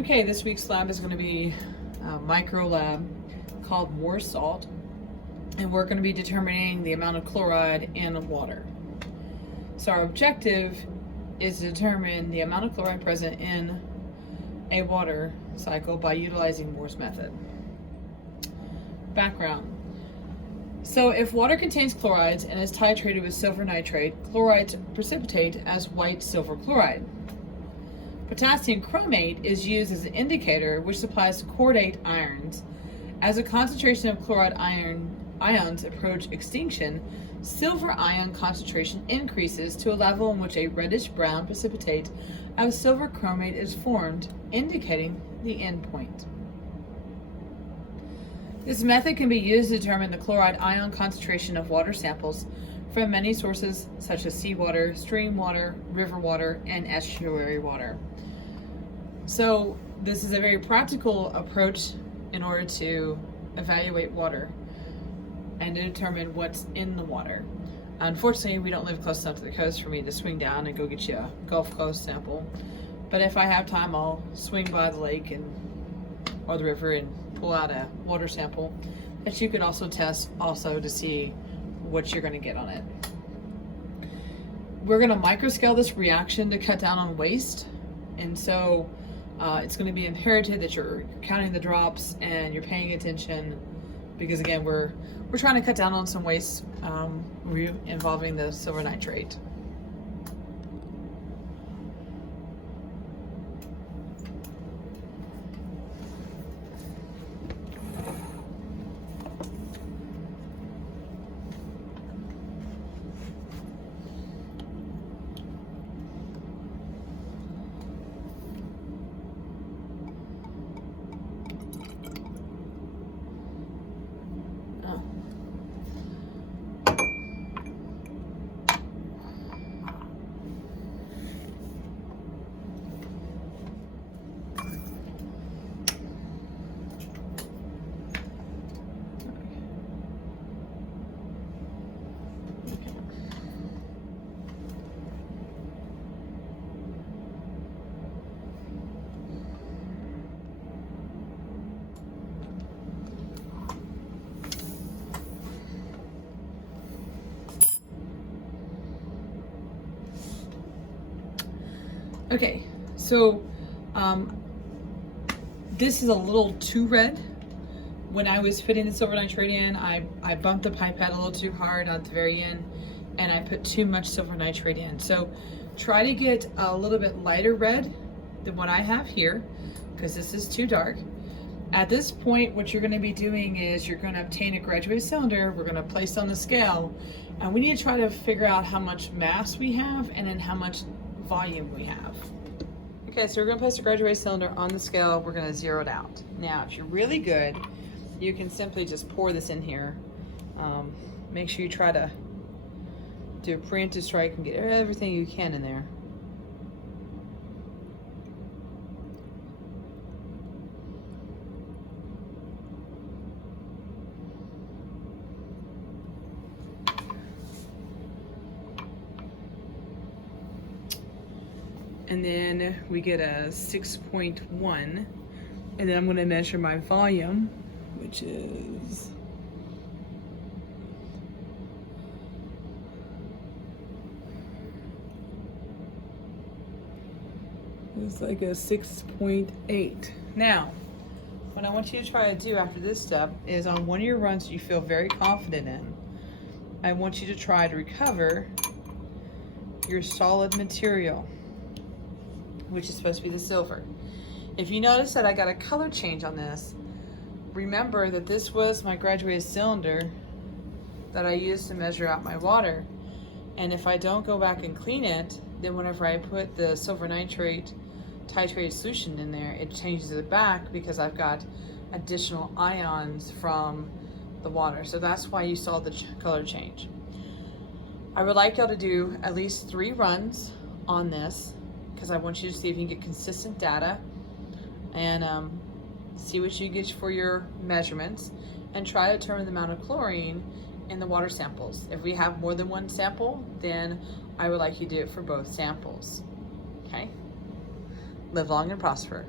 Okay, this week's lab is going to be a micro lab called Mohrs salt, and we're going to be determining the amount of chloride in water. So our objective is to determine the amount of chloride present in a water cycle by utilizing Mohrs method. Background. So if water contains chlorides and is titrated with silver nitrate, chlorides precipitate as white silver chloride. Potassium chromate is used as an indicator which supplies chordate ions. As the concentration of chloride ions approach extinction, silver ion concentration increases to a level in which a reddish-brown precipitate of silver chromate is formed, indicating the end point. This method can be used to determine the chloride ion concentration of water samples from many sources such as seawater, stream water, river water, and estuary water. So this is a very practical approach in order to evaluate water and to determine what's in the water. Unfortunately, we don't live close enough to the coast for me to swing down and go get you a Gulf Coast sample. But if I have time, I'll swing by the lake or the river and pull out a water sample that you could also test to see what you're going to get on it. We're going to microscale this reaction to cut down on waste, and so it's going to be imperative that you're counting the drops and you're paying attention, because again, we're trying to cut down on some waste involving the silver nitrate. Okay, so this is a little too red. When I was fitting the silver nitrate in, I bumped the pipette a little too hard at the very end, and I put too much silver nitrate in. So try to get a little bit lighter red than what I have here, because this is too dark. At this point, what you're going to be doing is you're going to obtain a graduated cylinder. We're going to place on the scale, and we need to try to figure out how much mass we have and then how much volume we have. Okay, so we're going to place the graduated cylinder on the scale. We're going to zero it out. Now, if you're really good, you can simply just pour this in here. Make sure you try to do a preemptive strike and get everything you can in there. And then we get a 6.1, and then I'm going to measure my volume, which is like a 6.8. Now, what I want you to try to do after this step is on one of your runs that you feel very confident in, I want you to try to recover your solid material, which is supposed to be the silver. If you notice that I got a color change on this, remember that this was my graduated cylinder that I used to measure out my water. And if I don't go back and clean it, then whenever I put the silver nitrate titrated solution in there, it changes it back because I've got additional ions from the water. So that's why you saw the color change. I would like y'all to do at least 3 runs on this, because I want you to see if you can get consistent data and see what you get for your measurements, and try to determine the amount of chlorine in the water samples. If we have more than one sample, then I would like you to do it for both samples. Okay? Live long and prosper.